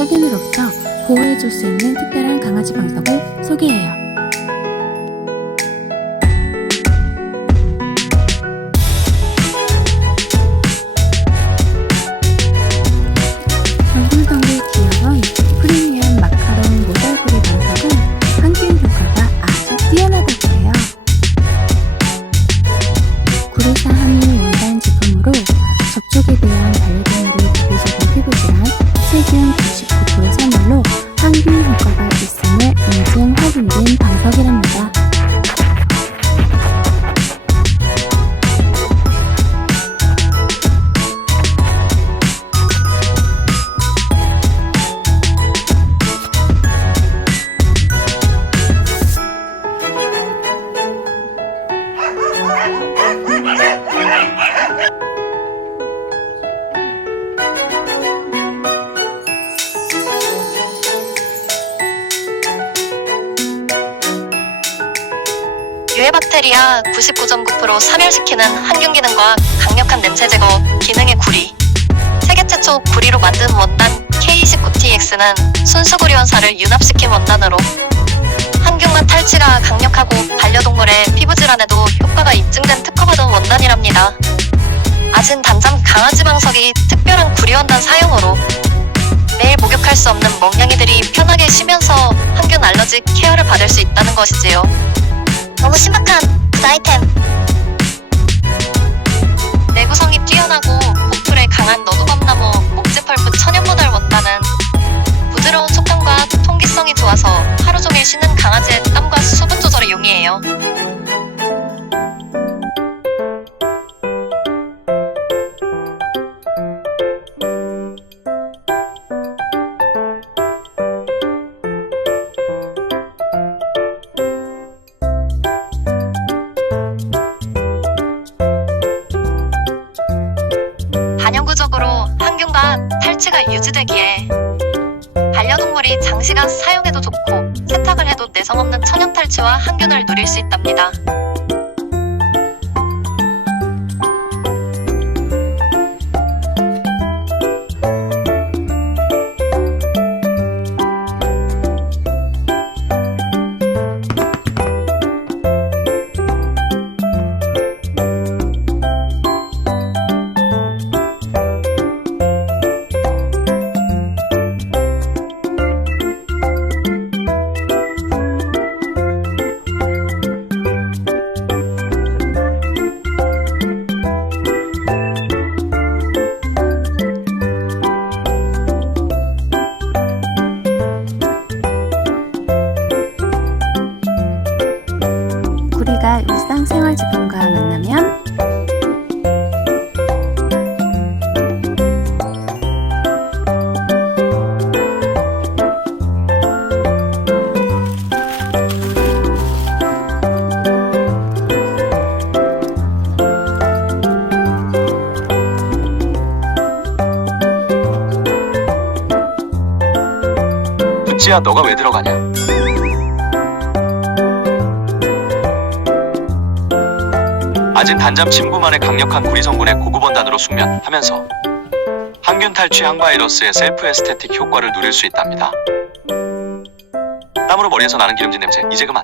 책임으로부터 보호해줄 수 있는 특별한 강아지 방석을 소개해요. 유해 박테리아 99.9% 사멸시키는 항균 기능과 강력한 냄새 제거 기능의 구리. 세계 최초 구리로 만든 원단 K29TX는 순수구리 원사를 융합시킨 원단으로 항균과 탈취가 강력하고 반려동물의 피부 질환에도 효과가 입증된 특허받은 원단이랍니다. 아진 단잠 강아지 방석이 특별한 구리원단 사용으로 매일 목욕할 수 없는 멍냥이들이 편하게 쉬면서 항균 알러지 케어를 받을 수 있다는 것이지요. 너무 신박한 그 아이템. 내구성이 뛰어나고 보풀에 강한 너도밤나무 목재 펄프 천연 모달 원단은 부드러운 촉감과 통기성이 좋아서 하루 종일 쉬는 강아지의 탈취가 유지되기에 반려동물이 장시간 사용해도 좋고 세탁을 해도 내성 없는 천연 탈취와 항균을 누릴 수 있답니다. 구리가 일상생활지품과 만나면 부찌야 너가 왜 들어가냐? 아진 단잠 침구만의 강력한 구리 성분의 고급 원단으로 숙면하면서 항균 탈취 항바이러스의 셀프 에스테틱 효과를 누릴 수 있답니다. 땀으로 머리에서 나는 기름진 냄새 이제 그만.